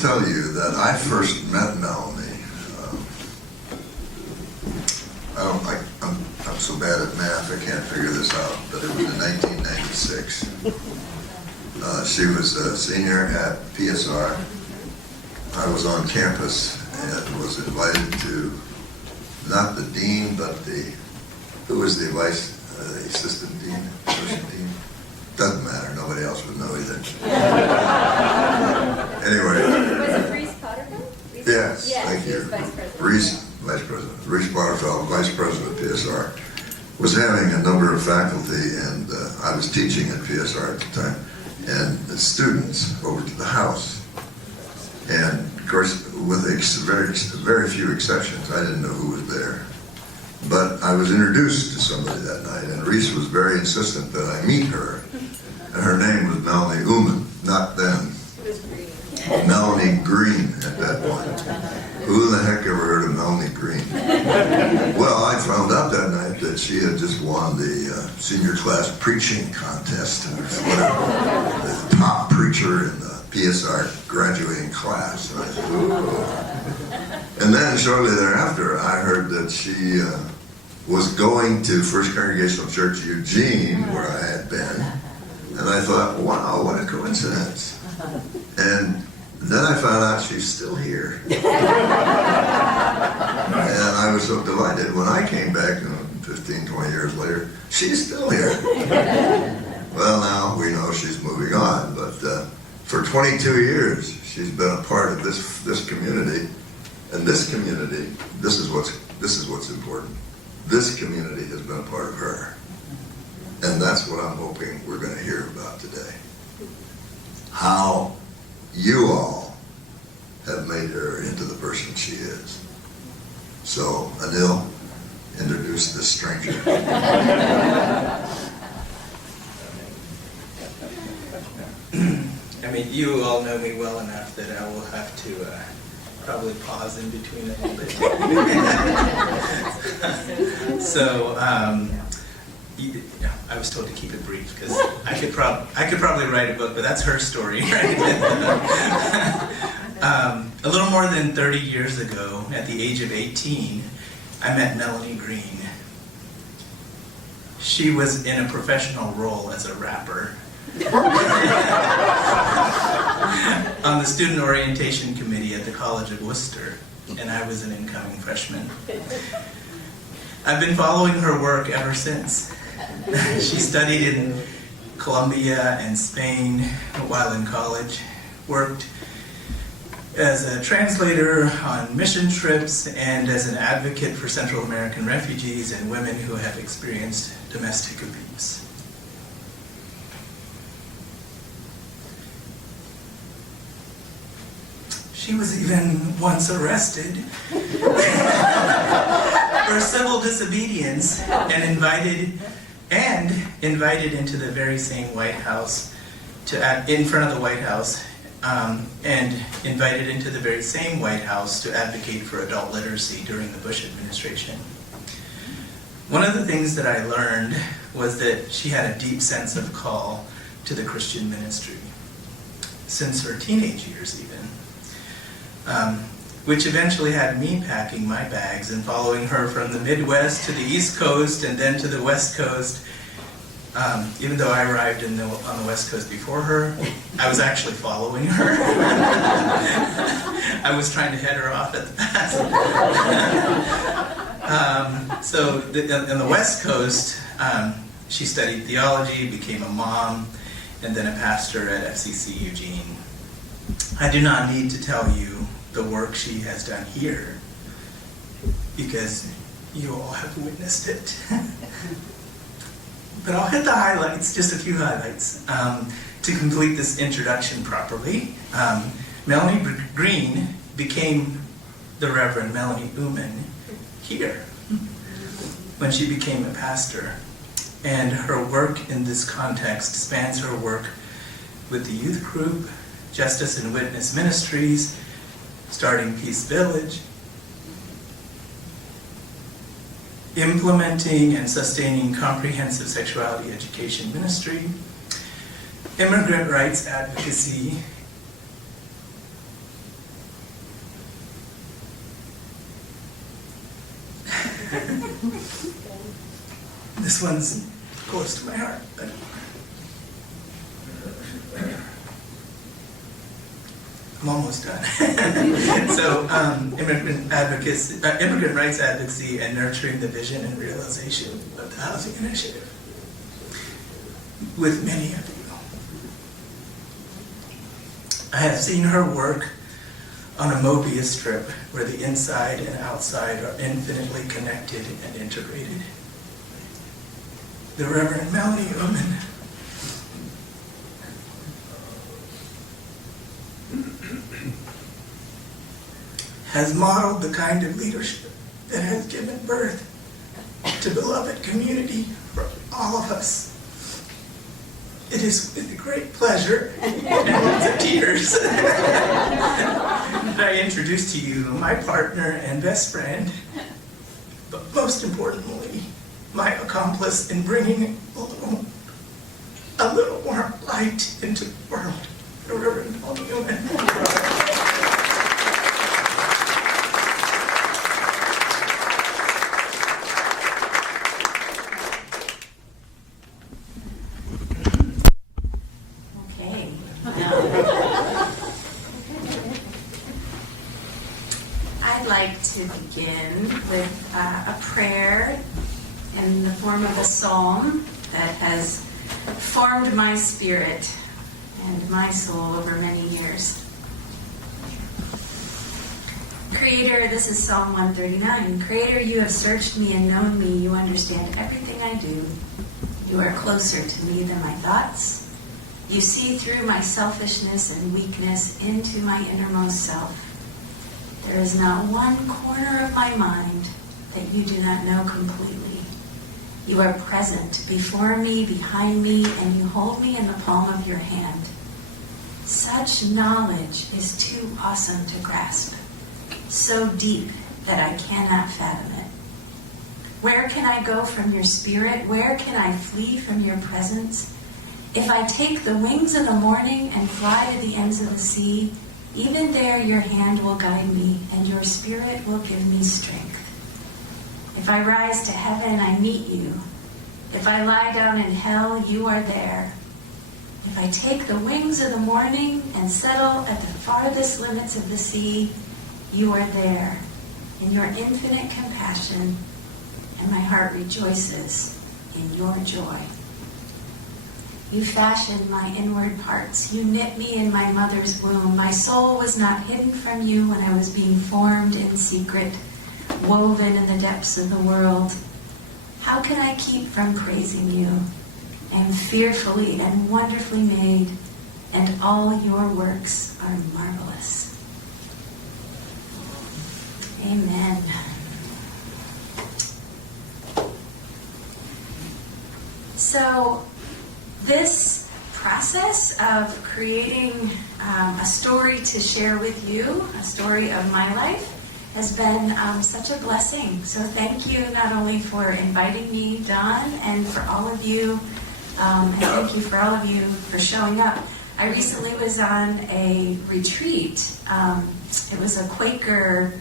tell you that I first met Melanie. I'm so bad at math, I can't figure this out, but it was in 1996. She was a senior at PSR. I was on campus and was invited to, not the dean, but who was the assistant dean, associate dean? Doesn't matter, nobody else would know either. Anyway. Was it Reese Potterfield? Yes, thank you. Vice president. Reese, vice president. Reese Potterfield, vice president of PSR, was having a number of faculty, and I was teaching at PSR at the time, and the students over to the house. And of course, with very few exceptions, I didn't know who was there. But I was introduced to somebody that night, and Reese was very insistent that I meet her. And her name was Melanie Oomen, not then. Melanie Green at that point. Who the heck ever heard of Melanie Green? Well, I found out that night that she had just won the senior class preaching contest, or whatever, the top preacher in the PSR graduating class. And I said, ooh. And then shortly thereafter, I heard that she was going to First Congregational Church Eugene, where I had been. And I thought, wow, what a coincidence. And then I found out she's still here. And I was so delighted when I came back 15, 20 years later, she's still here. Well, now we know she's moving on, but for 22 years, she's been a part of this community. And this community, this is what's important. This community has been a part of her. And that's what I'm hoping we're going to hear about today. How you all have made her into the person she is. So, Anil, introduce this stranger. I mean, you all know me well enough that I will have to probably pause in between a little bit. So, I was told to keep it brief because I could probably write a book, but that's her story, right? A little more than 30 years ago, at the age of 18, I met Melanie Green. She was in a professional role as a rapper on the student orientation committee at the College of Worcester, and I was an incoming freshman. I've been following her work ever since. She studied in Colombia and Spain while in college, worked as a translator on mission trips and as an advocate for Central American refugees and women who have experienced domestic abuse. She was even once arrested for civil disobedience and invited into the very same White House, in front of the White House, and invited into the very same White House to advocate for adult literacy during the Bush administration. One of the things that I learned was that she had a deep sense of call to the Christian ministry, since her teenage years even, which eventually had me packing my bags and following her from the Midwest to the East Coast and then to the West Coast. Even though I arrived on the West Coast before her, I was actually following her. I was trying to head her off at the pass. So on the West Coast, she studied theology, became a mom, and then a pastor at FCC Eugene. I do not need to tell you the work she has done here, because you all have witnessed it. But I'll hit the highlights, just a few highlights, to complete this introduction properly. Melanie Green became the Reverend Melanie Oomen here when she became a pastor. And her work in this context spans her work with the youth group, Justice and Witness Ministries, starting Peace Village, implementing and sustaining comprehensive sexuality education ministry, immigrant rights advocacy, This one's close to my heart. But I'm almost done. So, immigrant rights advocacy and nurturing the vision and realization of the housing initiative with many of you. I have seen her work on a Mobius strip where the inside and outside are infinitely connected and integrated. The Reverend Melanie Oomen has modeled the kind of leadership that has given birth to beloved community for all of us. It is with great pleasure and lots of tears that I introduce to you my partner and best friend, but most importantly, my accomplice in bringing a little more light into the world, the Reverend Melanie Oomen. To begin with a prayer in the form of a psalm that has formed my spirit and my soul over many years. Creator, this is Psalm 139. Creator, you have searched me and known me. You understand everything I do. You are closer to me than my thoughts. You see through my selfishness and weakness into my innermost self. There is not one corner of my mind that you do not know completely. You are present before me, behind me, and you hold me in the palm of your hand. Such knowledge is too awesome to grasp, so deep that I cannot fathom it. Where can I go from your spirit? Where can I flee from your presence? If I take the wings of the morning and fly to the ends of the sea, even there your hand will guide me, and your spirit will give me strength. If I rise to heaven, I meet you. If I lie down in hell, you are there. If I take the wings of the morning and settle at the farthest limits of the sea, you are there in your infinite compassion, and my heart rejoices in your joy. You fashioned my inward parts. You knit me in my mother's womb. My soul was not hidden from you when I was being formed in secret, woven in the depths of the world. How can I keep from praising you? I am fearfully and wonderfully made, and all your works are marvelous. Amen. So, this process of creating a story to share with you, a story of my life, has been such a blessing. So thank you not only for inviting me, Don, and for all of you, and thank you for all of you for showing up. I recently was on a retreat. It was a Quaker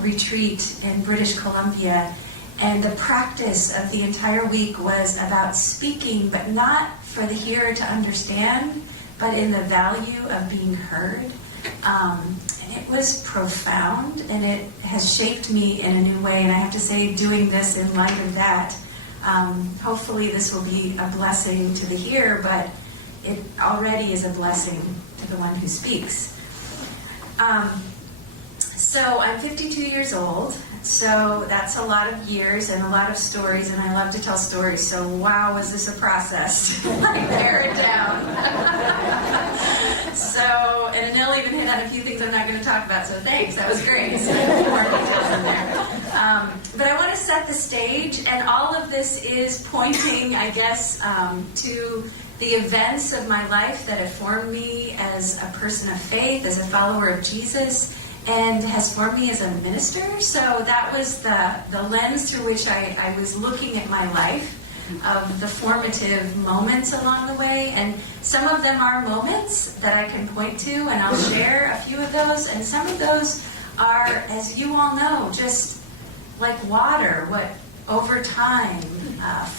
retreat in British Columbia. And the practice of the entire week was about speaking, but not for the hearer to understand, but in the value of being heard. And it was profound, and it has shaped me in a new way. And I have to say, doing this in light of that, hopefully this will be a blessing to the hearer, but it already is a blessing to the one who speaks. So I'm 52 years old. So that's a lot of years and a lot of stories, and I love to tell stories. So wow, was this a process to pare it down. So, and Anil even hit on a few things I'm not going to talk about, so thanks, that was great. So a few more details in there. But I want to set the stage, and all of this is pointing, I guess, to the events of my life that have formed me as a person of faith, as a follower of Jesus, and has formed me as a minister. So that was the lens through which I was looking at my life, of the formative moments along the way. And some of them are moments that I can point to, and I'll share a few of those. And some of those are, as you all know, just like water, what over time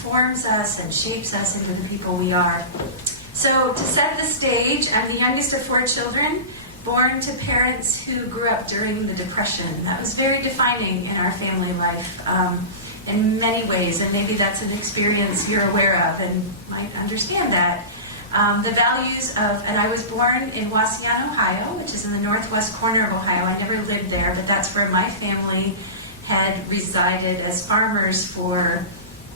forms us and shapes us into the people we are. So to set the stage, I'm the youngest of 4 children, born to parents who grew up during the Depression. That was very defining in our family life in many ways, and maybe that's an experience you're aware of and might understand that. The values of, and I was born in Wauseon, Ohio, which is in the northwest corner of Ohio. I never lived there, but that's where my family had resided as farmers for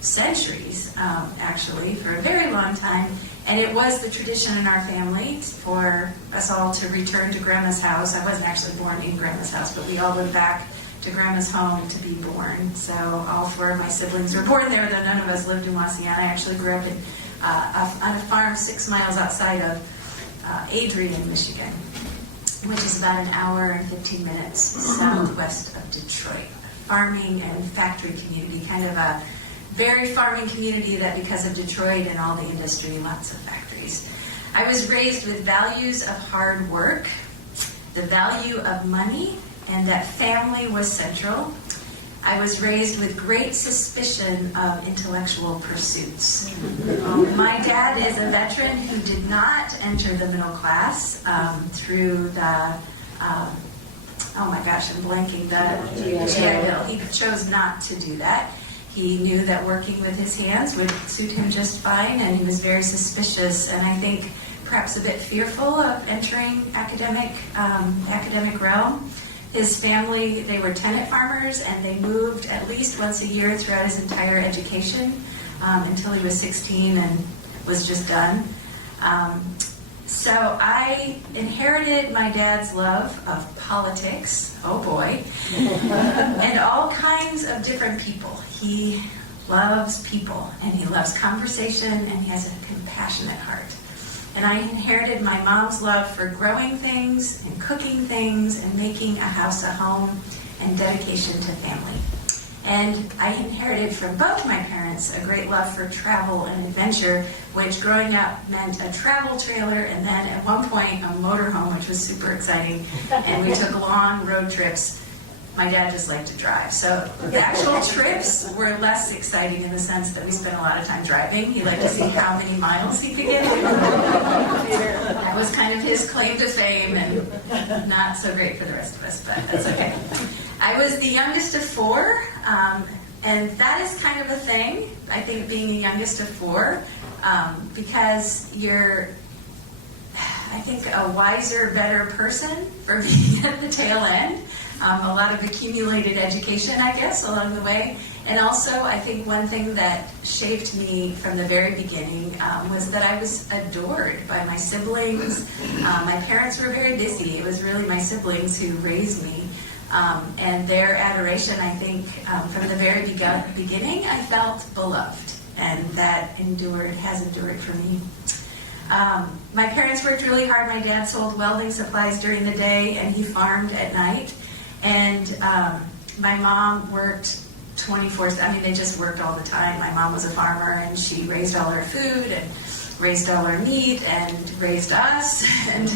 centuries, actually, for a very long time. And it was the tradition in our family for us all to return to Grandma's house. I wasn't actually born in Grandma's house, but we all went back to Grandma's home to be born. So all 4 of my siblings were born there, though none of us lived in Wauseon. I actually grew up on a farm 6 miles outside of Adrian, Michigan, which is about an hour and 15 minutes southwest of Detroit. Farming and factory community, kind of a very farming community that because of Detroit and all the industry, lots of factories. I was raised with values of hard work, the value of money, and that family was central. I was raised with great suspicion of intellectual pursuits. My dad is a veteran who did not enter the middle class through the, oh my gosh, I'm blanking, the GI Bill. He chose not to do that. He knew that working with his hands would suit him just fine, and he was very suspicious, and I think perhaps a bit fearful of entering academic realm. His family, they were tenant farmers, and they moved at least once a year throughout his entire education until he was 16 and was just done. So I inherited my dad's love of politics, oh boy, and all kinds of different people. He loves people, and he loves conversation, and he has a compassionate heart. And I inherited my mom's love for growing things and cooking things and making a house a home and dedication to family. And I inherited from both my parents a great love for travel and adventure, which growing up meant a travel trailer and then at one point a motorhome, which was super exciting. And we took long road trips. My dad just liked to drive. So the actual trips were less exciting in the sense that we spent a lot of time driving. He liked to see how many miles he could get in. That was kind of his claim to fame, and not so great for the rest of us, but that's okay. I was the youngest of 4, and that is kind of a thing, I think, being the youngest of 4, because you're, I think, a wiser, better person for being at the tail end. A lot of accumulated education, I guess, along the way. And also, I think one thing that shaped me from the very beginning was that I was adored by my siblings. My parents were very busy. It was really my siblings who raised me. And their adoration, I think, from the very beginning, I felt beloved. And that has endured for me. My parents worked really hard. My dad sold welding supplies during the day, and he farmed at night. And my mom worked 24/7. I mean, they just worked all the time. My mom was a farmer, and she raised all our food and raised all our meat and raised us and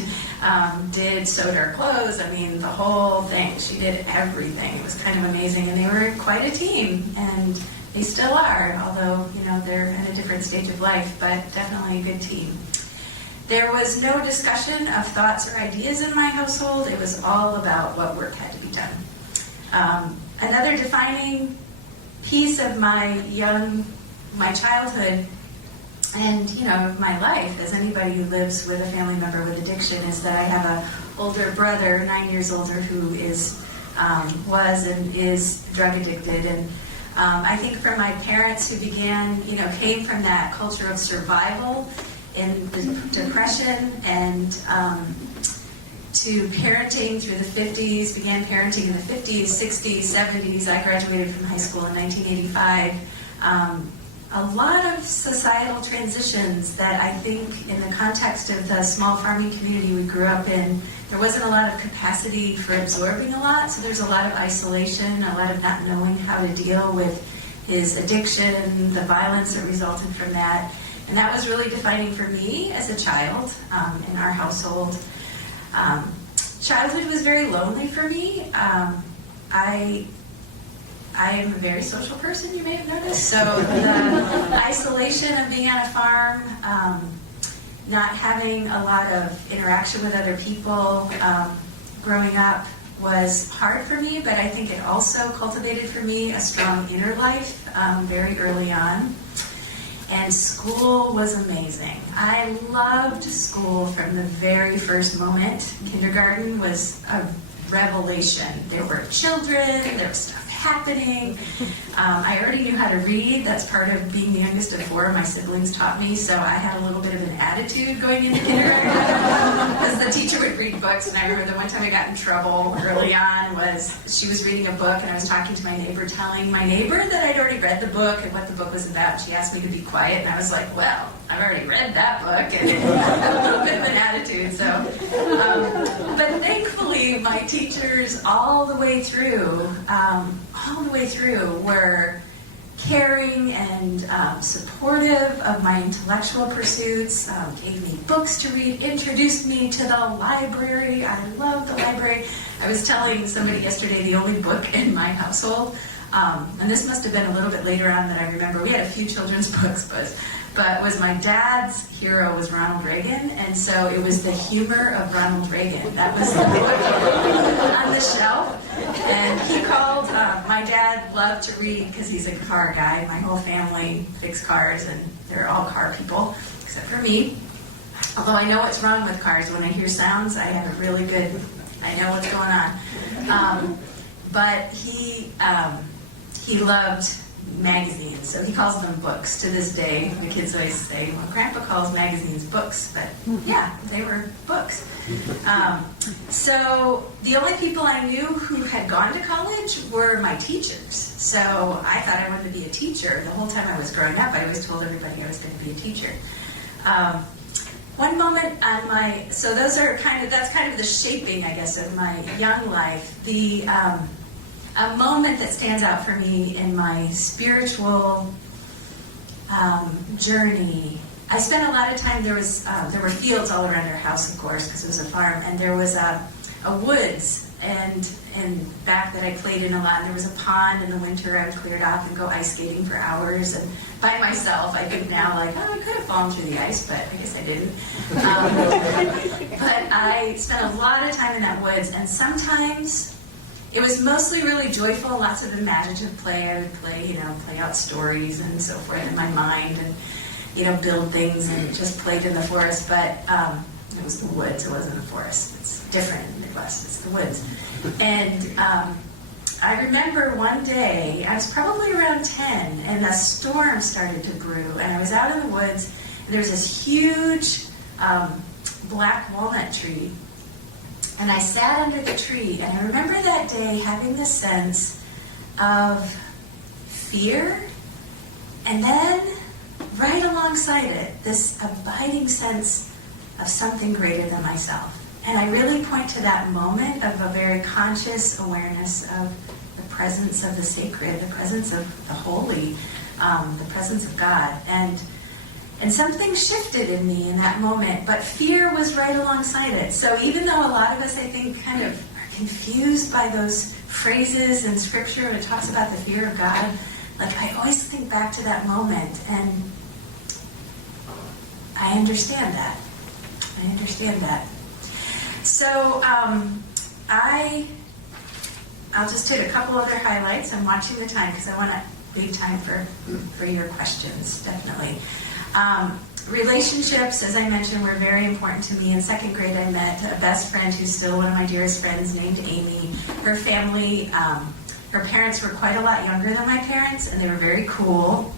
sewed our clothes. I mean, the whole thing. She did everything. It was kind of amazing, and they were quite a team, and they still are, although, you know, they're at a different stage of life, but definitely a good team. There was no discussion of thoughts or ideas in my household. It was all about what work had to be done. Another defining piece of my childhood and, you know, my life, as anybody who lives with a family member with addiction, is that I have an older brother, 9 years older, who was and is drug addicted. And I think for my parents who came from that culture of survival in the Depression and to parenting through the 50s, began parenting in the 50s, 60s, 70s. I graduated from high school in 1985. A lot of societal transitions that I think in the context of the small farming community we grew up in, there wasn't a lot of capacity for absorbing a lot, so there's a lot of isolation, a lot of not knowing how to deal with his addiction, the violence that resulted from that. And that was really defining for me as a child in our household. Childhood was very lonely for me. I I am a very social person, you may have noticed. So the isolation of being on a farm, not having a lot of interaction with other people growing up was hard for me, but I think it also cultivated for me a strong inner life very early on. And school was amazing. I loved school from the very first moment. Kindergarten was a revelation. There were children, there was stuff happening. I already knew how to read. That's part of being the youngest of four. My siblings taught me, so I had a little bit of an attitude going into kindergarten because the teacher would read books. And I remember the one time I got in trouble early on was she was reading a book and I was talking to my neighbor, telling my neighbor that I'd already read the book and what the book was about. She asked me to be quiet, and I was like, well, I've already read that book, and I had a little bit of an attitude. So, but thankfully, my teachers all the way through were caring and supportive of my intellectual pursuits, gave me books to read, introduced me to the library. I love the library. I was telling somebody yesterday the only book in my household, and this must have been a little bit later on that I remember. We had a few children's books, but was my dad's hero was Ronald Reagan, and so it was The Humor of Ronald Reagan. That was the book on the shelf. And he called, my dad loved to read because he's a car guy. My whole family fix cars, and they're all car people, except for me. Although I know what's wrong with cars. When I hear sounds, I have a really good, I know what's going on. But he loved magazines, so he calls them books to this day. The kids always say, well, Grandpa calls magazines books, but yeah, they were books. So the only people I knew who had gone to college were my teachers. So I thought I wanted to be a teacher. The whole time I was growing up, I always told everybody I was going to be a teacher. One moment on my, so that's kind of the shaping, I guess, of my young life. A moment that stands out for me in my spiritual journey. I spent a lot of time, there were fields all around our house, of course, because it was a farm, and there was a woods and back that I played in a lot, and there was a pond in the winter I would clear it off and go ice skating for hours, and by myself. I think now, like, oh, I could have fallen through the ice, but I guess I didn't. But I spent a lot of time in that woods, and sometimes it was mostly really joyful, lots of imaginative play. I would play out stories and so forth in my mind, and build things, and just played in the forest. But it was the woods, it wasn't the forest. It's different in the Midwest, it's the woods. And I remember one day, I was probably around 10, and a storm started to brew, and I was out in the woods, and there was this huge black walnut tree. And I sat under the tree, and I remember that day having this sense of fear, and then right alongside it, this abiding sense of something greater than myself. And I really point to that moment of a very conscious awareness of the presence of the sacred, the presence of the holy, the presence of God. And something shifted in me in that moment, but fear was right alongside it. So even though a lot of us, I think, kind of are confused by those phrases in Scripture when it talks about the fear of God, like I always think back to that moment, and I understand that. So I'll just hit a couple other highlights. I'm watching the time because I want to leave time for your questions, definitely. Relationships, as I mentioned, were very important to me. In second grade, I met a best friend who's still one of my dearest friends named Amy. Her family, her parents were quite a lot younger than my parents, and they were very cool.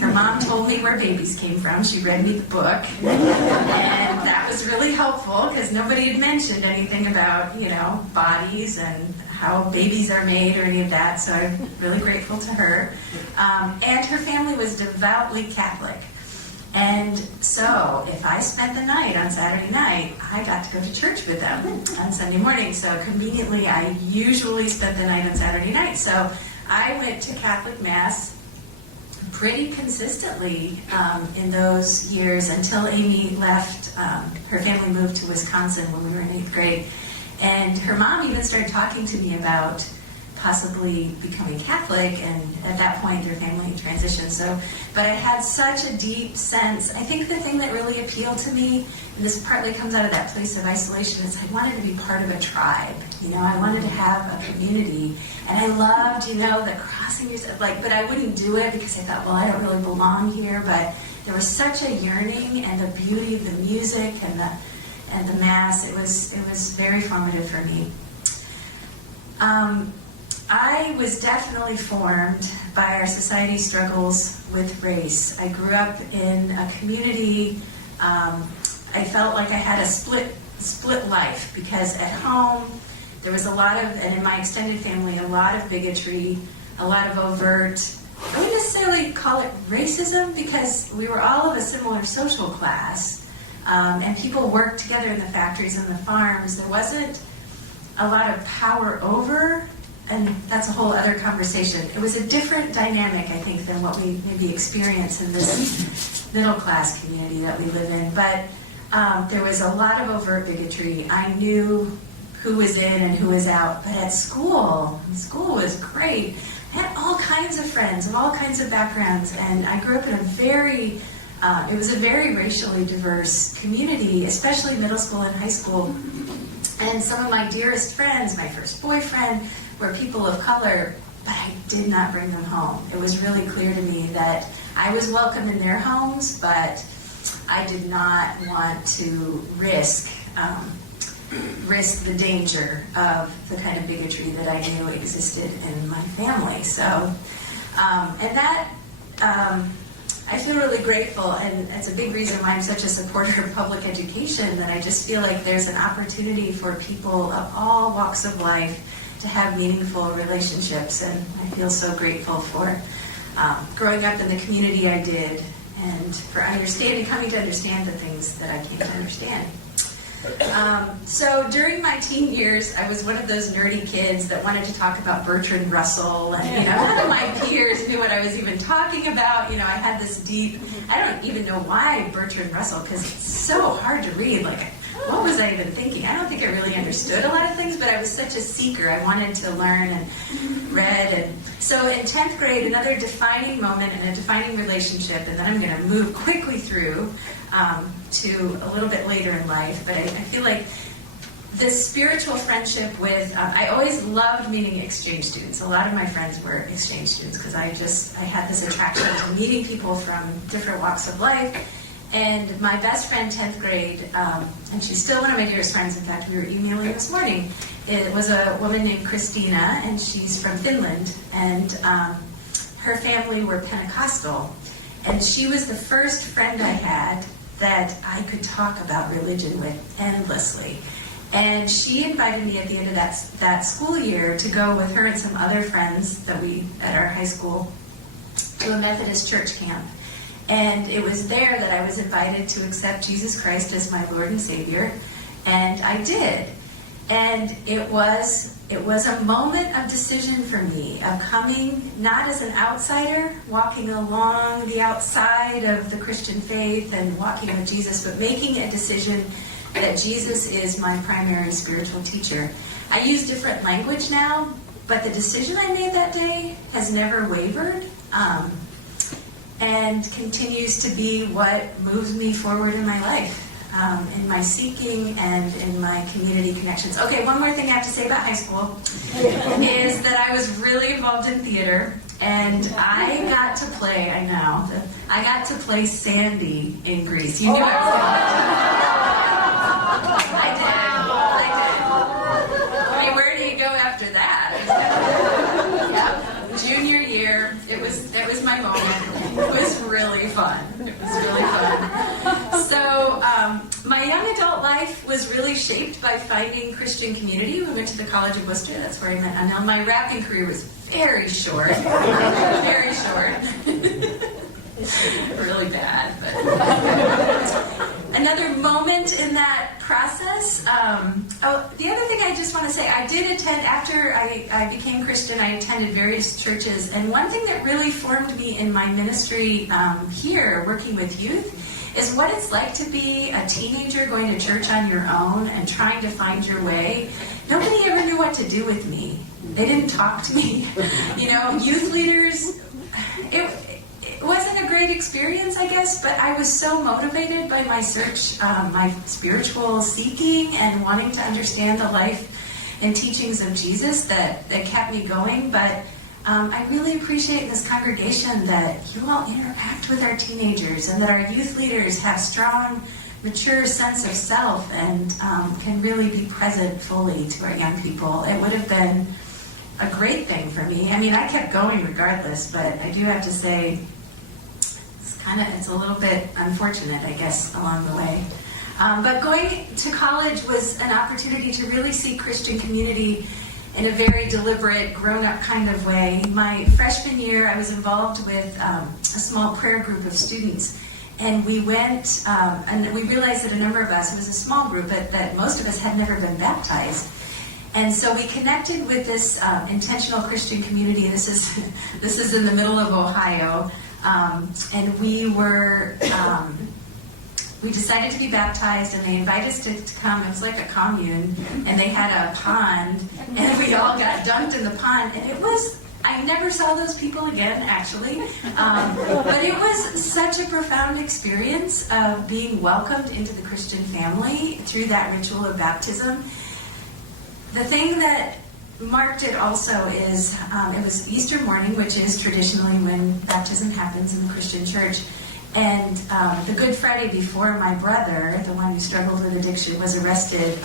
Her mom told me where babies came from. She read me the book, and that was really helpful because nobody had mentioned anything about, bodies and how babies are made or any of that, so I'm really grateful to her. And her family was devoutly Catholic. And so if I spent the night on Saturday night, I got to go to church with them on Sunday morning. So conveniently, I usually spent the night on Saturday night. So I went to Catholic Mass pretty consistently in those years until Amy left. Her family moved to Wisconsin when we were in 8th grade. And her mom even started talking to me about possibly becoming Catholic, and at that point their family transitioned. So, but I had such a deep sense. I think the thing that really appealed to me, and this partly comes out of that place of isolation, is I wanted to be part of a tribe. I wanted to have a community, and I loved, the crossing yourself, but I wouldn't do it because I thought, well, I don't really belong here. But there was such a yearning, and the beauty of the music and the mass. It was very formative for me. I was definitely formed by our society's struggles with race. I grew up in a community. I felt like I had a split life, because at home there was a lot of, and in my extended family, a lot of bigotry, a lot of overt, I wouldn't necessarily call it racism, because we were all of a similar social class, and people worked together in the factories and the farms. There wasn't a lot of power over, and that's a whole other conversation. It was a different dynamic, I think, than what we maybe experience in this middle class community that we live in. But there was a lot of overt bigotry. I knew who was in and who was out. But at school was great. I had all kinds of friends of all kinds of backgrounds, and I grew up in a very racially diverse community, especially middle school and high school. And some of my dearest friends, my first boyfriend, were people of color, but I did not bring them home. It was really clear to me that I was welcome in their homes, but I did not want to risk the danger of the kind of bigotry that I knew existed in my family. So, I feel really grateful, and it's a big reason why I'm such a supporter of public education, that I just feel like there's an opportunity for people of all walks of life to have meaningful relationships, and I feel so grateful for growing up in the community I did, and for coming to understand the things that I came to understand. So during my teen years, I was one of those nerdy kids that wanted to talk about Bertrand Russell, and none of my peers knew what I was even talking about. I had this deep, I don't even know why Bertrand Russell, because it's so hard to read. What was I even thinking? I don't think I really understood a lot of things, but I was such a seeker. I wanted to learn and read. And so in 10th grade, another defining moment and a defining relationship, and then I'm going to move quickly through to a little bit later in life. But I feel like this spiritual friendship with, I always loved meeting exchange students. A lot of my friends were exchange students, because I had this attraction to meeting people from different walks of life. And my best friend, 10th grade, and she's still one of my dearest friends. In fact, we were emailing this morning. It was a woman named Christina, and she's from Finland. And her family were Pentecostal. And she was the first friend I had that I could talk about religion with endlessly. And she invited me at the end of that school year to go with her and some other friends that we at our high school to a Methodist church camp. And it was there that I was invited to accept Jesus Christ as my Lord and Savior, and I did. And it was a moment of decision for me, of coming not as an outsider, walking along the outside of the Christian faith and walking with Jesus, but making a decision that Jesus is my primary spiritual teacher. I use different language now, but the decision I made that day has never wavered. And continues to be what moves me forward in my life, in my seeking and in my community connections. Okay, one more thing I have to say about high school is that I was really involved in theater, and I got to play Sandy in Grease. You knew I was going to. I did. I mean, where do you go after that? Junior year, that was my moment. It was really fun. So my young adult life was really shaped by finding Christian community. We went to the College of Worcester. That's where I met Anil. My rapping career was very short. Very short. Really bad. But another moment in that process. The other thing I just want to say, I did attend, after I became Christian, I attended various churches. And one thing that really formed me in my ministry here, working with youth, is what it's like to be a teenager going to church on your own and trying to find your way. Nobody ever knew what to do with me. They didn't talk to me. Youth leaders, it wasn't a great experience, I guess, but I was so motivated by my search, my spiritual seeking and wanting to understand the life and teachings of Jesus that kept me going. But I really appreciate in this congregation that you all interact with our teenagers and that our youth leaders have strong, mature sense of self and can really be present fully to our young people. It would have been a great thing for me. I mean, I kept going regardless, but I do have to say it's a little bit unfortunate, I guess, along the way. But going to college was an opportunity to really see Christian community in a very deliberate, grown-up kind of way. My freshman year, I was involved with a small prayer group of students, and we went, and we realized that a number of us, it was a small group, but that most of us had never been baptized. And so we connected with this intentional Christian community. This is in the middle of Ohio, and we decided to be baptized, and they invited us to come. It was like a commune, and they had a pond, and we all got dunked in the pond, and I never saw those people again, actually, but it was such a profound experience of being welcomed into the Christian family through that ritual of baptism. The thing that marked it also is it was Easter morning, which is traditionally when baptism happens in the Christian church. And the Good Friday before, my brother, the one who struggled with addiction, was arrested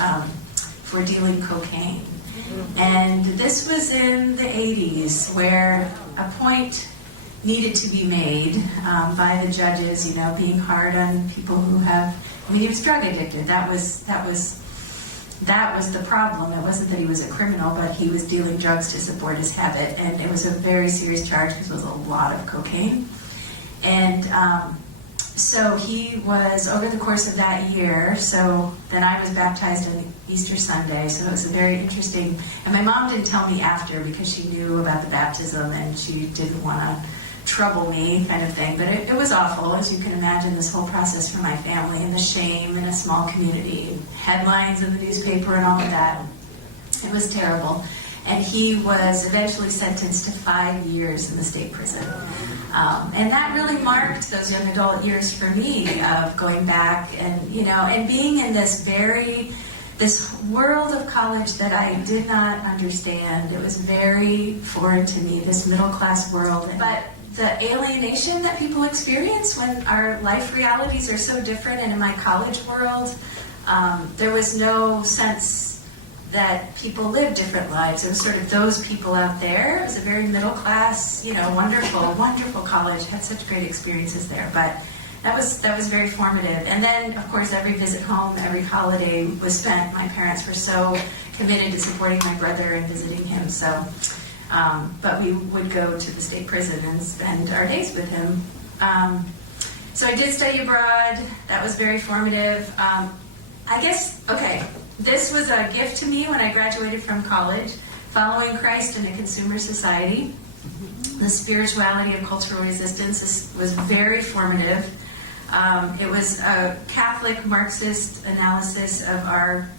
for dealing cocaine. And this was in the 80s, where a point needed to be made by the judges, being hard on people who have, he was drug addicted. That was the problem. It wasn't that he was a criminal, but he was dealing drugs to support his habit. And it was a very serious charge because it was a lot of cocaine. And so he was, over the course of that year, so then I was baptized on Easter Sunday, so it was a very interesting, and my mom didn't tell me after because she knew about the baptism and she didn't want to trouble me kind of thing, but it was awful, as you can imagine, this whole process for my family and the shame in a small community, headlines in the newspaper and all of that. It was terrible. And he was eventually sentenced to 5 years in the state prison. And that really marked those young adult years for me of going back and, and being in this world of college that I did not understand. It was very foreign to me, this middle class world. But the alienation that people experience when our life realities are so different, and in my college world, there was no sense that people live different lives. It was sort of those people out there. It was a very middle class, wonderful, wonderful college. Had such great experiences there. But that was very formative. And then, of course, every visit home, every holiday was spent. My parents were so committed to supporting my brother and visiting him. So, but we would go to the state prison and spend our days with him. So I did study abroad. That was very formative. This was a gift to me when I graduated from college, following Christ in a consumer society. The spirituality of cultural resistance was very formative. It was a Catholic Marxist analysis of our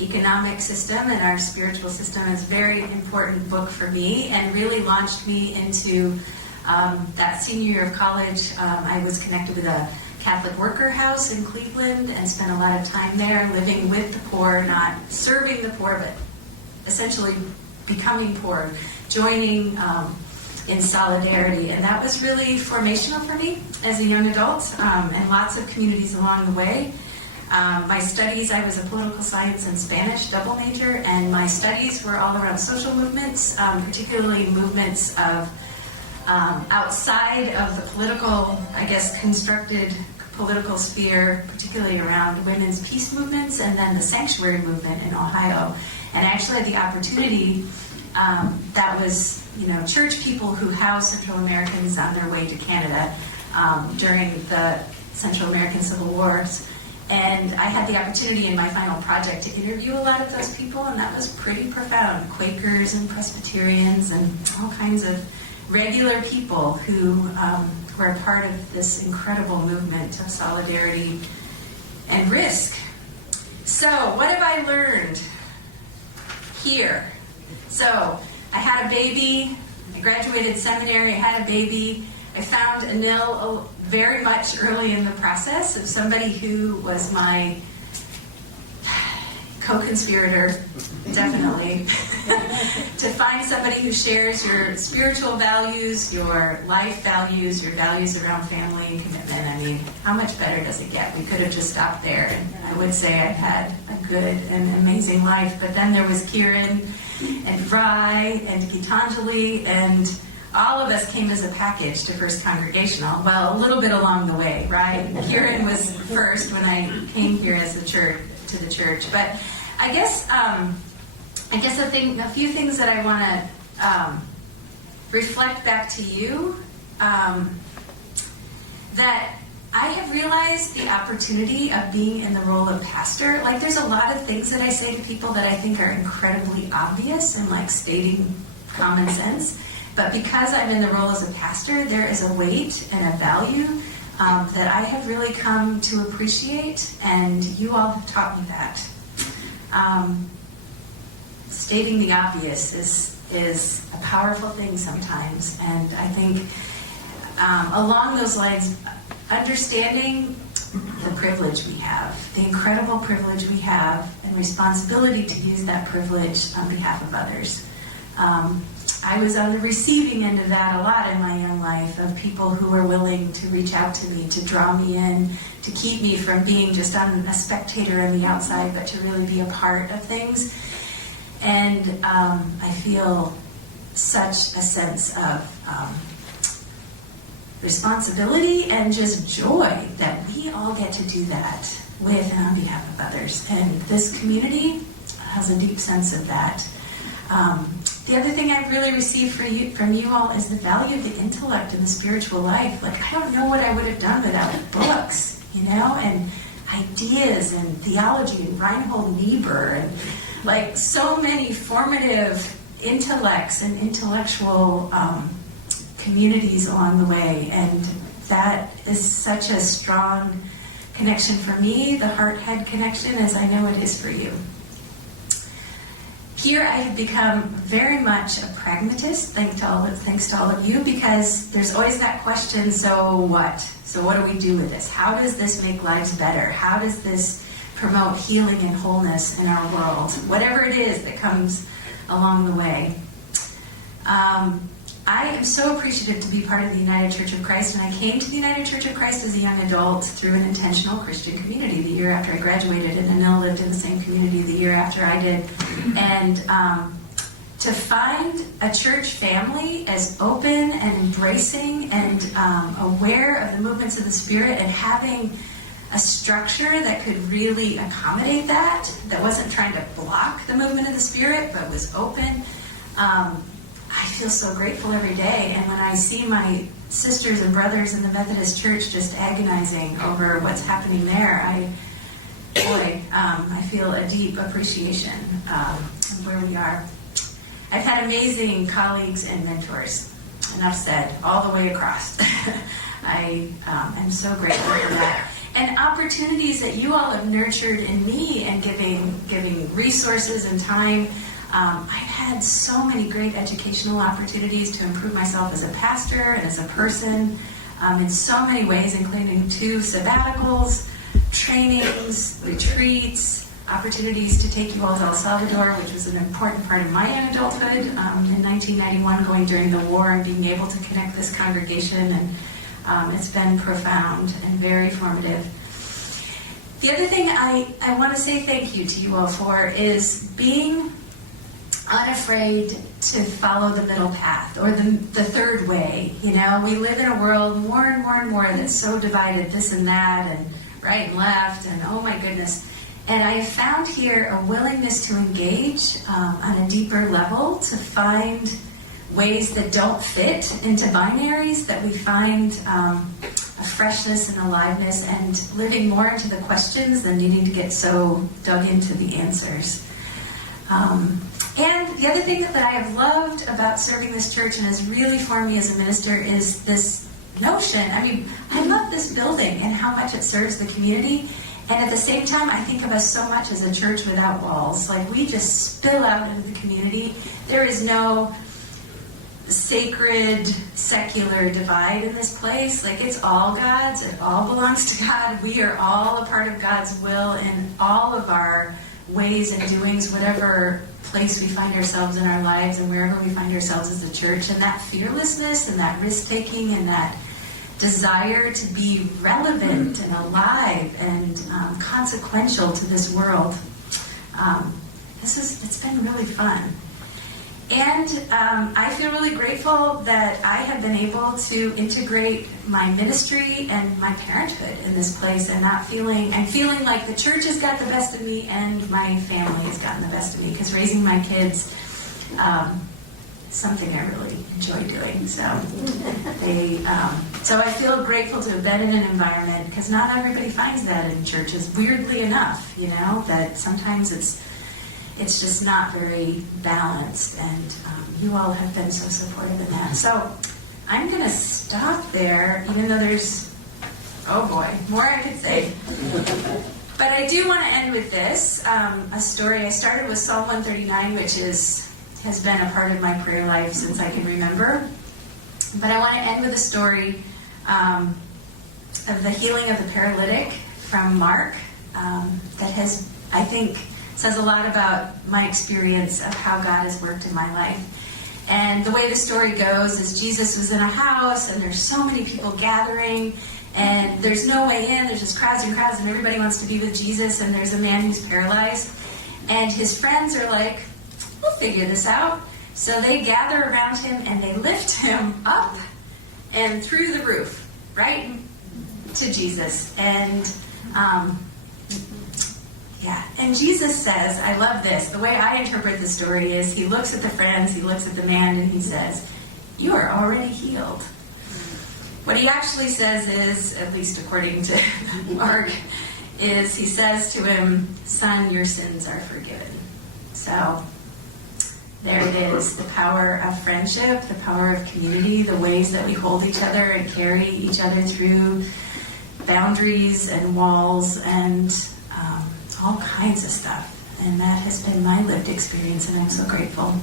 economic system and our spiritual system. It's a very important book for me and really launched me into that senior year of college. I was connected with a Catholic worker house in Cleveland and spent a lot of time there living with the poor, not serving the poor, but essentially becoming poor, joining in solidarity. And that was really formational for me as a young adult, and lots of communities along the way. My studies, I was a political science and Spanish double major, and my studies were all around social movements, particularly movements of outside of the political, constructed political sphere, particularly around women's peace movements and then the sanctuary movement in Ohio. And I actually had the opportunity, that was, church people who housed Central Americans on their way to Canada during the Central American Civil Wars. And I had the opportunity in my final project to interview a lot of those people, and that was pretty profound. Quakers and Presbyterians and all kinds of regular people who were a part of this incredible movement of solidarity and risk. So, what have I learned here? So, I had a baby. I graduated seminary. I had a baby. I found Anil very much early in the process of somebody who was my co-conspirator, definitely, to find somebody who shares your spiritual values, your life values, your values around family and commitment. I mean, how much better does it get? We could have just stopped there, and I would say I've had a good and amazing life. But then there was Kieran and Rai and Gitanjali, and all of us came as a package to First Congregational. Well, a little bit along the way, right? Kieran was first when I came here as the church to the church, but I guess a few things that I want to reflect back to you, that I have realized the opportunity of being in the role of pastor. Like, there's a lot of things that I say to people that I think are incredibly obvious and like stating common sense, but because I'm in the role as a pastor, there is a weight and a value that I have really come to appreciate, and you all have taught me that. Stating the obvious is a powerful thing sometimes, and I think along those lines, understanding the privilege we have, the incredible privilege we have, and responsibility to use that privilege on behalf of others. I was on the receiving end of that a lot in my young life, of people who were willing to reach out to me, to draw me in, to keep me from being just a spectator on the outside, but to really be a part of things. And I feel such a sense of responsibility and just joy that we all get to do that with and on behalf of others. And this community has a deep sense of that. The other thing I've really received from you all is the value of the intellect in the spiritual life. Like, I don't know what I would have done without books, and ideas and theology and Reinhold Niebuhr and like so many formative intellects and intellectual communities along the way. And that is such a strong connection for me, the heart-head connection, as I know it is for you. Here I have become very much a pragmatist, thanks to all of you, because there's always that question, so what? So what do we do with this? How does this make lives better? How does this promote healing and wholeness in our world? Whatever it is that comes along the way. I am so appreciative to be part of the United Church of Christ, and I came to the United Church of Christ as a young adult through an intentional Christian community the year after I graduated, and Anil lived in the same community the year after I did. And to find a church family as open and embracing and aware of the movements of the Spirit, and having a structure that could really accommodate that wasn't trying to block the movement of the Spirit, but was open, I feel so grateful every day. And when I see my sisters and brothers in the Methodist Church just agonizing over what's happening there, I feel a deep appreciation of where we are. I've had amazing colleagues and mentors, enough said, all the way across. I am so grateful for that. And opportunities that you all have nurtured in me, and giving resources and time. I've had so many great educational opportunities to improve myself as a pastor and as a person in so many ways, including 2 sabbaticals, trainings, retreats, opportunities to take you all to El Salvador, which was an important part of my young adulthood in 1991, going during the war and being able to connect this congregation. And it's been profound and very formative. The other thing I want to say thank you to you all for is being unafraid to follow the middle path, or the third way. We live in a world more and more and more that's so divided, this and that, and right and left, and oh my goodness. And I have found here a willingness to engage on a deeper level, to find ways that don't fit into binaries, that we find a freshness and aliveness, and living more into the questions than needing to get so dug into the answers. And the other thing that I have loved about serving this church, and has really formed me as a minister, is this notion. I love this building and how much it serves the community. And at the same time, I think of us so much as a church without walls. Like, we just spill out into the community. There is no sacred, secular divide in this place. Like, it's all God's. It all belongs to God. We are all a part of God's will in all of our ways and doings, whatever place we find ourselves in our lives and wherever we find ourselves as a church. And that fearlessness and that risk-taking and that desire to be relevant and alive and consequential to this world. It's been really fun. And I feel really grateful that I have been able to integrate my ministry and my parenthood in this place, and I'm feeling like the church has got the best of me and my family has gotten the best of me, because raising my kids, something I really enjoy doing. So so I feel grateful to have been in an environment, because not everybody finds that in churches, weirdly enough, that sometimes it's just not very balanced, and you all have been so supportive in that. So I'm going to stop there, even though there's, oh boy, more I could say. But I do want to end with this, a story. I started with Psalm 139, which has been a part of my prayer life since I can remember. But I want to end with a story of the healing of the paralytic from Mark that has, I think, says a lot about my experience of how God has worked in my life. And the way the story goes is Jesus was in a house, and there's so many people gathering, and there's no way in. There's just crowds and crowds, and everybody wants to be with Jesus, and there's a man who's paralyzed. And his friends are like, we'll figure this out. So they gather around him, and they lift him up and through the roof, right to Jesus. And and Jesus says, I love this. The way I interpret the story is he looks at the friends, he looks at the man, and he says, you are already healed. What he actually says is, at least according to Mark, is he says to him, son, your sins are forgiven. So there it is, the power of friendship, the power of community, the ways that we hold each other and carry each other through boundaries and walls and all kinds of stuff. And that has been my lived experience, and I'm so grateful.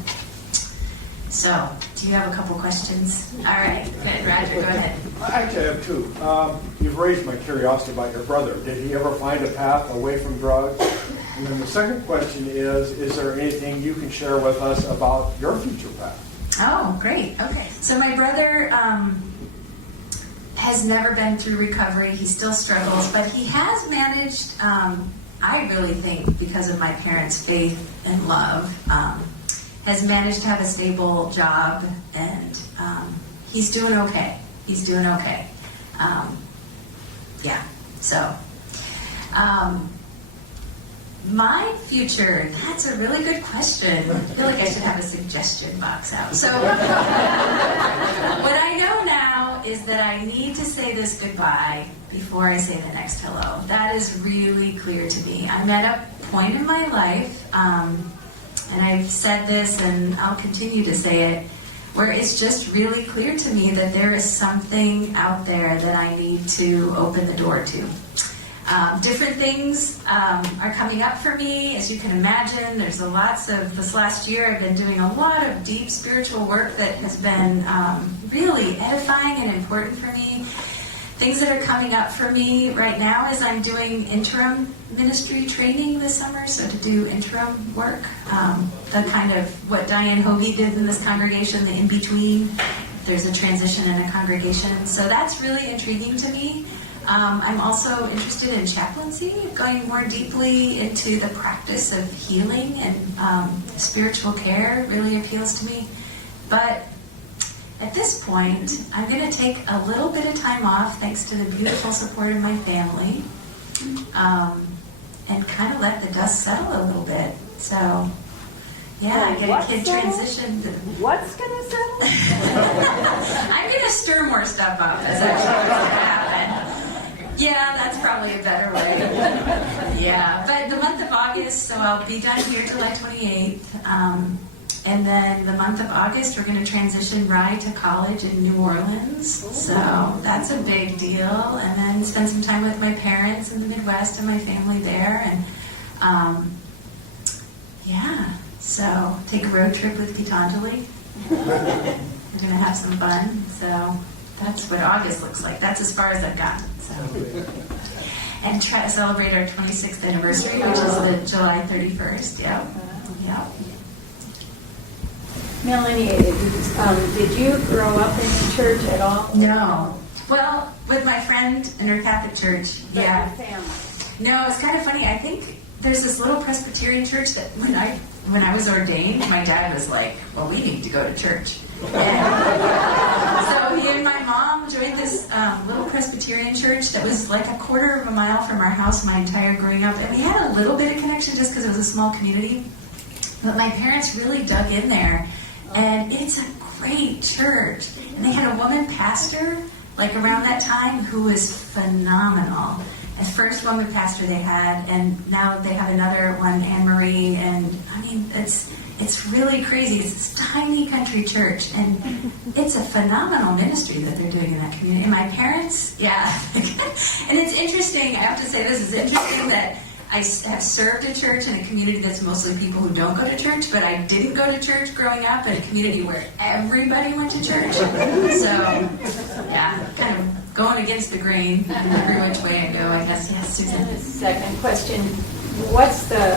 So, do you have a couple questions? All right, good. Roger, go ahead. I actually have two. You've raised my curiosity about your brother. Did he ever find a path away from drugs? And then the second question is there anything you can share with us about your future path? Oh, great. Okay. So my brother has never been through recovery. He still struggles, but he has managed, I really think, because of my parents' faith and love, has managed to have a stable job, and he's doing okay. He's doing okay. So my future, that's a really good question. I feel like I should have a suggestion box out. So what I know now is that I need to say this goodbye before I say the next hello. That is really clear to me. I'm at a point in my life, and I've said this and I'll continue to say it, where it's just really clear to me that there is something out there that I need to open the door to. Different things are coming up for me, as you can imagine. There's this last year I've been doing a lot of deep spiritual work that has been really edifying and important for me. Things that are coming up for me right now is I'm doing interim ministry training this summer, so to do interim work, the kind of what Diane Hovey did in this congregation, the in-between. There's a transition in a congregation, so that's really intriguing to me. I'm also interested in chaplaincy, going more deeply into the practice of healing, and spiritual care really appeals to me. But at this point, I'm going to take a little bit of time off, thanks to the beautiful support of my family, and kind of let the dust settle a little bit. So, yeah, get a kid transitioned. What's going to settle? I'm going to stir more stuff up. That's actually what's going to happen. Yeah, that's probably a better way. Yeah, but the month of August, so I'll be done here July 28th. And then the month of August, we're going to transition Rye to college in New Orleans. So that's a big deal. And then spend some time with my parents in the Midwest and my family there. And so take a road trip with Gitanjali. We're going to have some fun. So that's what August looks like. That's as far as I've gotten. So. And try to celebrate our 26th anniversary, which is the July 31st. Yep. Yep. Melanie, did you grow up in the church at all? No. Well, with my friend in her Catholic church, yeah. Your family? No, it's kind of funny. I think there's this little Presbyterian church that when I was ordained, my dad was like, well, we need to go to church. And so he and my mom joined this little Presbyterian church that was like a quarter of a mile from our house my entire growing up. And we had a little bit of connection just because it was a small community. But my parents really dug in there. And it's a great church. And they had a woman pastor, like around that time, who was phenomenal. The first woman pastor they had, and now they have another one, Anne Marie. And I mean, it's really crazy. It's this tiny country church, and it's a phenomenal ministry that they're doing in that community. And my parents, yeah. And it's interesting, I have to say this is interesting that I have served a church in a community that's mostly people who don't go to church, but I didn't go to church growing up in a community where everybody went to church. So, yeah, kind of going against the grain in every which way I go, I guess. Yes, Susan. Second question, what's the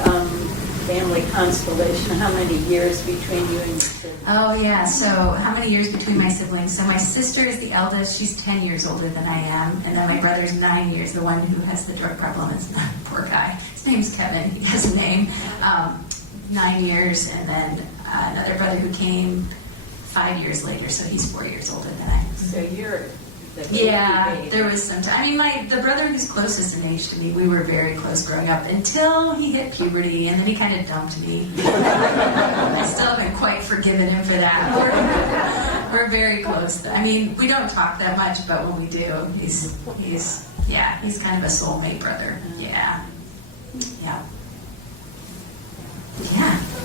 family constellation? How many years between you and your siblings? Oh, yeah. So how many years between my siblings? So my sister is the eldest. She's 10 years older than I am. And then my brother's 9 years, the one who has the drug problem. Is poor guy. His name's Kevin. He has a name. 9 years. And then another brother who came 5 years later. So he's 4 years older than I am. So you're the baby. Yeah, there was some time. I mean, the brother who's closest in age to me, we were very close growing up until he hit puberty, and then he kind of dumped me. I still haven't quite forgiven him for that. We're very close. I mean, we don't talk that much, but when we do, he's kind of a soulmate brother. Yeah.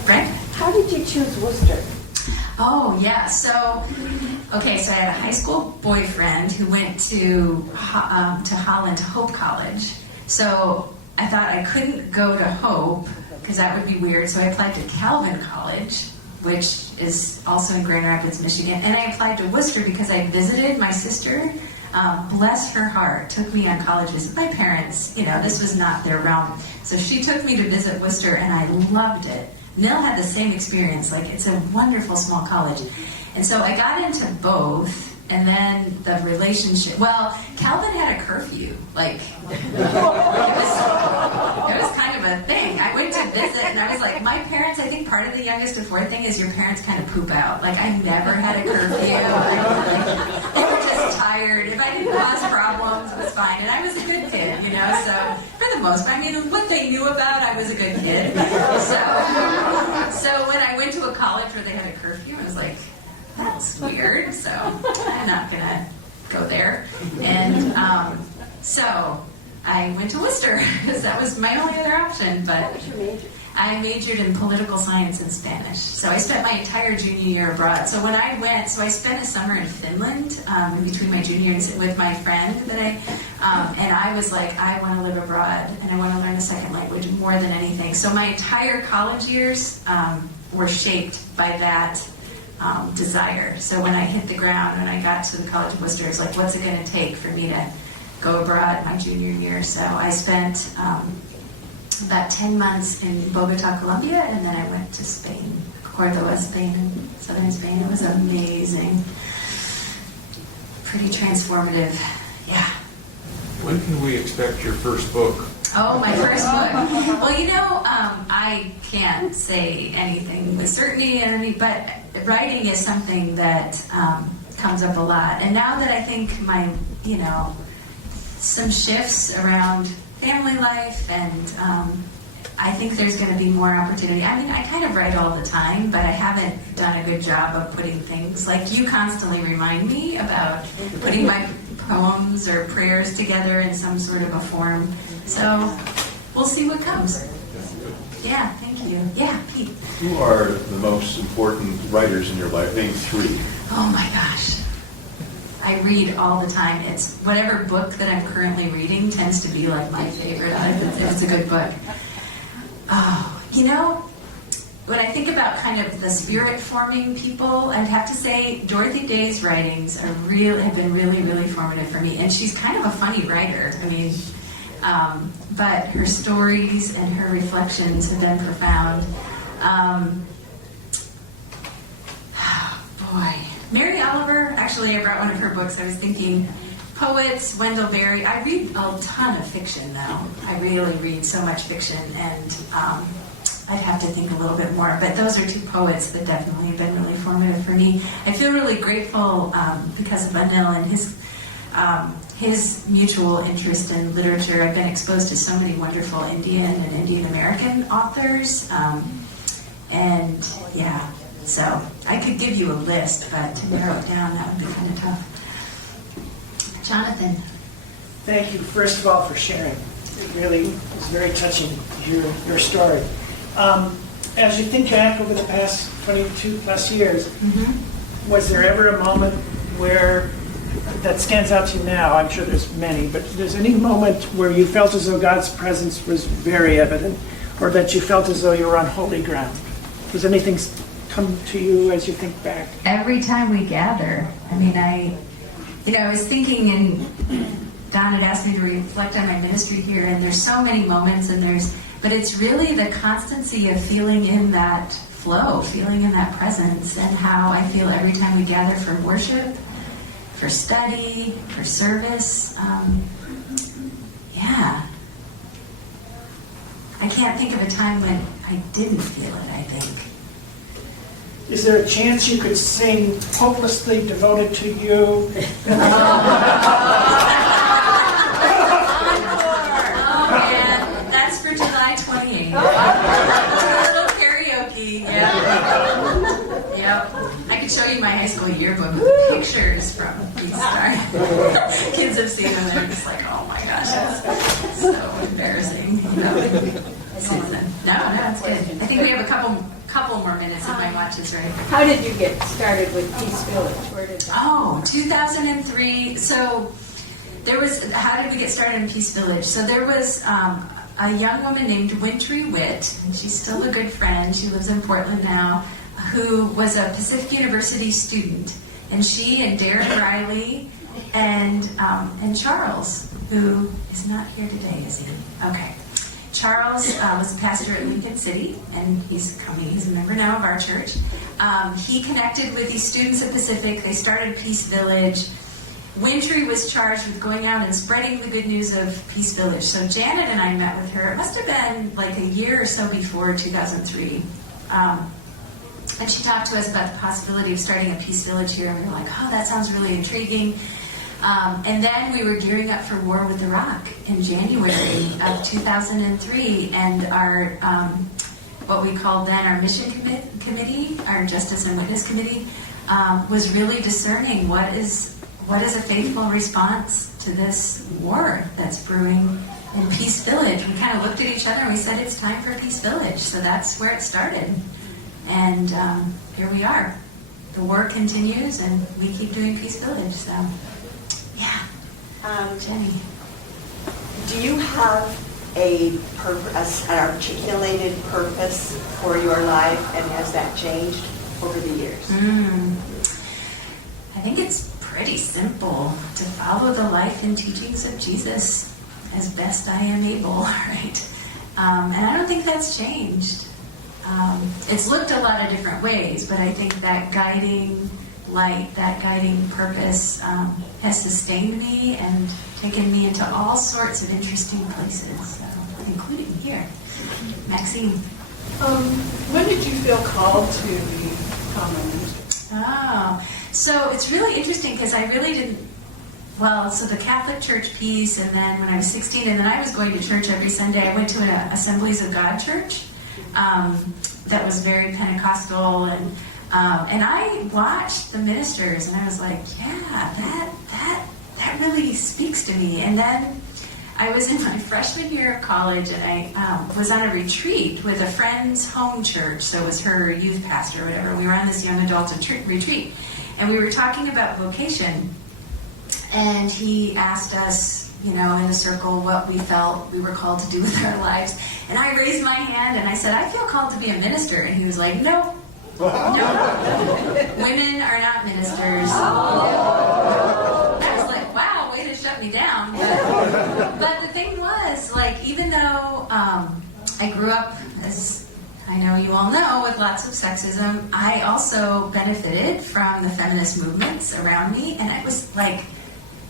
Frank? How did you choose Worcester? Oh, yeah. So I had a high school boyfriend who went to Holland, to Hope College. So I thought I couldn't go to Hope because that would be weird. So I applied to Calvin College, which is also in Grand Rapids, Michigan. And I applied to Worcester because I visited my sister. Bless her heart, took me on college visits. My parents, this was not their realm. So she took me to visit Worcester, and I loved it. Nell had the same experience. Like, it's a wonderful small college. And so I got into both, and then the relationship. Well, Calvin had a curfew. Like, it was kind of a thing. I went to visit, and I was like, my parents, I think part of the youngest of four thing is your parents kind of poop out. Like, I never had a curfew. They were just tired. If I didn't cause problems, it was fine. And I was a good kid, so for the most part, I mean, what they knew about, I was a good kid. So when I went to a college where they had a curfew, I was like, that's weird, so I'm not going to go there. And so I went to Worcester because that was my only other option. But What was your major? I majored in political science and Spanish. So I spent my entire junior year abroad. So when I went, I spent a summer in Finland in between my junior years with my friend and I was like, I want to live abroad and I want to learn a second language more than anything. So my entire college years were shaped by that desire. So when I hit the ground, when I got to the College of Worcester, it's like, what's it going to take for me to go abroad my junior year? So I spent about 10 months in Bogota, Colombia, and then I went to Spain, Cordoba, Spain, and southern Spain. It was amazing. Pretty transformative. Yeah. When can we expect your first book? Oh, my first book. Well, I can't say anything with certainty, but writing is something that comes up a lot. And now that I think some shifts around family life, and I think there's going to be more opportunity. I mean, I kind of write all the time, but I haven't done a good job of putting things, like you constantly remind me about putting my poems or prayers together in some sort of a form. So we'll see what comes. Yeah, thank you. Yeah, Pete. Who are the most important writers in your life? Name three. Oh my gosh. I read all the time. It's whatever book that I'm currently reading tends to be like my favorite. It's a good book. Oh, when I think about kind of the spirit-forming people, I'd have to say Dorothy Day's writings have been really, really formative for me. And she's kind of a funny writer. I mean, but her stories and her reflections have been profound. Boy, Mary Oliver, actually I brought one of her books. I was thinking poets, Wendell Berry. I read a ton of fiction though. I really read so much fiction, and I'd have to think a little bit more. But those are two poets that definitely have been really formative for me. I feel really grateful because of Anil and his mutual interest in literature. I've been exposed to so many wonderful Indian and Indian American authors. And yeah, so I could give you a list, but to narrow it down, that would be kind of tough. Jonathan. Thank you, first of all, for sharing. It really was very touching to hear your story. As you think back over the past 22 plus years, was there ever a moment where that stands out to you now? I'm sure there's many, but there's any moment where you felt as though God's presence was very evident, or that you felt as though you were on holy ground? Does anything come to you as you think back? Every time we gather, I mean, I was thinking, and Don had asked me to reflect on my ministry here, and there's so many moments, but it's really the constancy of feeling in that flow, feeling in that presence, and how I feel every time we gather for worship, for study, for service. Yeah. I can't think of a time when I didn't feel it, I think. Is there a chance you could sing Hopelessly Devoted to You? That's for July 28th. A little karaoke, yeah. Yep. I could show you my high school yearbook with pictures from Peace Star. Kids have seen them, they're just like, oh my gosh, that's so embarrassing. No, it's good. I think we have a couple more minutes if my watch is right. How did you get started with Peace Village? Where did that 2003. So there was, how did we get started in Peace Village? So there was a young woman named Wintry Witt, and she's still a good friend. She lives in Portland now, who was a Pacific University student. And she and Derek Riley and Charles, who is not here today, is he? Okay. Charles was a pastor at Lincoln City, and he's a member now of our church. He connected with these students at Pacific. They started Peace Village. Wintry was charged with going out and spreading the good news of Peace Village. So Janet and I met with her. It must have been like a year or so before 2003. And she talked to us about the possibility of starting a Peace Village here. And we were like, oh, that sounds really intriguing. And then we were gearing up for War with Iraq in January of 2003, and our what we called then our mission committee, our Justice and Witness Committee, was really discerning what is a faithful response to this war that's brewing in Peace Village. We kind of looked at each other and we said, it's time for Peace Village. So that's where it started, and here we are. The war continues, and we keep doing Peace Village. So. Yeah. Jenny. Do you have an articulated purpose for your life, and has that changed over the years? I think it's pretty simple: to follow the life and teachings of Jesus as best I am able, right? And I don't think that's changed. It's looked a lot of different ways, but I think that guiding light, that guiding purpose has sustained me and taken me into all sorts of interesting places, including here. Maxine. When did you feel called to become a minister? Oh, so it's really interesting because I really didn't, so the Catholic Church piece, and then when I was 16, and then I was going to church every Sunday. I went to an Assemblies of God church that was very Pentecostal, and I watched the ministers, and I was like, yeah, that really speaks to me. And then I was in my freshman year of college, and I was on a retreat with a friend's home church, so it was her youth pastor or whatever. We were on this young adult retreat, and we were talking about vocation, and he asked us, in a circle what we felt we were called to do with our lives. And I raised my hand and I said, I feel called to be a minister. And he was like, no. Women are not ministers. I was like, wow, way to shut me down. But the thing was, like, even though I grew up, as I know you all know, with lots of sexism, I also benefited from the feminist movements around me. And I was like,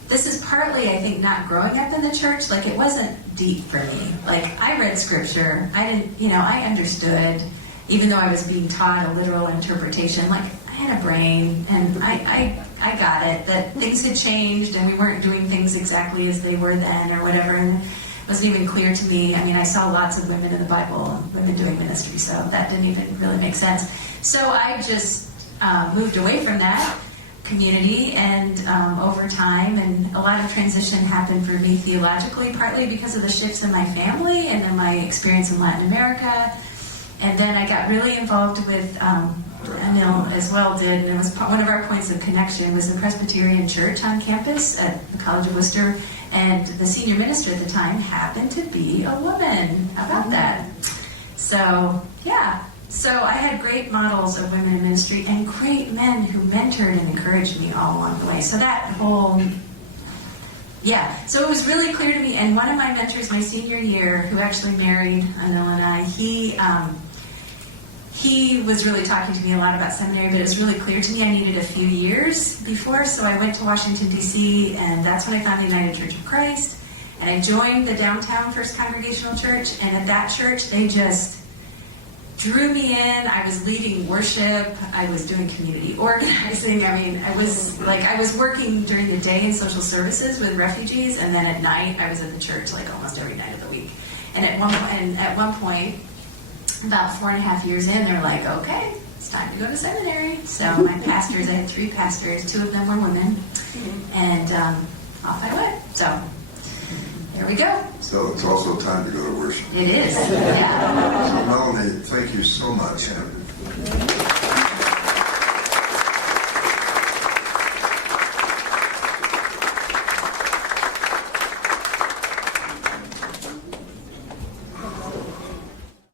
this is partly, I think, not growing up in the church. Like, it wasn't deep for me. Like, I read scripture. I didn't, I understood, even though I was being taught a literal interpretation. Like, I had a brain, and I got it, that things had changed, and we weren't doing things exactly as they were then, or whatever. And it wasn't even clear to me. I mean, I saw lots of women in the Bible, and women doing ministry, so that didn't even really make sense. So I just moved away from that community, and over time, and a lot of transition happened for me theologically, partly because of the shifts in my family and then my experience in Latin America. And then I got really involved with, Emil as well did, and it was one of our points of connection was the Presbyterian Church on campus at the College of Worcester, and the senior minister at the time happened to be a woman. How about that? So, yeah. So I had great models of women in ministry and great men who mentored and encouraged me all along the way. So that whole, so it was really clear to me. And one of my mentors my senior year, who actually married Anil and I, he was really talking to me a lot about seminary, but it was really clear to me I needed a few years before. So I went to Washington, D.C., and that's when I found the United Church of Christ. And I joined the downtown First Congregational Church. And at that church, they just drew me in. I was leading worship. I was doing community organizing. I mean, I was working during the day in social services with refugees, and then at night I was at the church like almost every night of the week. And at one point, about 4.5 years in, they're like, okay, it's time to go to seminary. So my pastors, I had 3 pastors, 2 of them were women, and off I went. So here we go. So it's also time to go to worship. It is, yeah. So Melanie, thank you so much.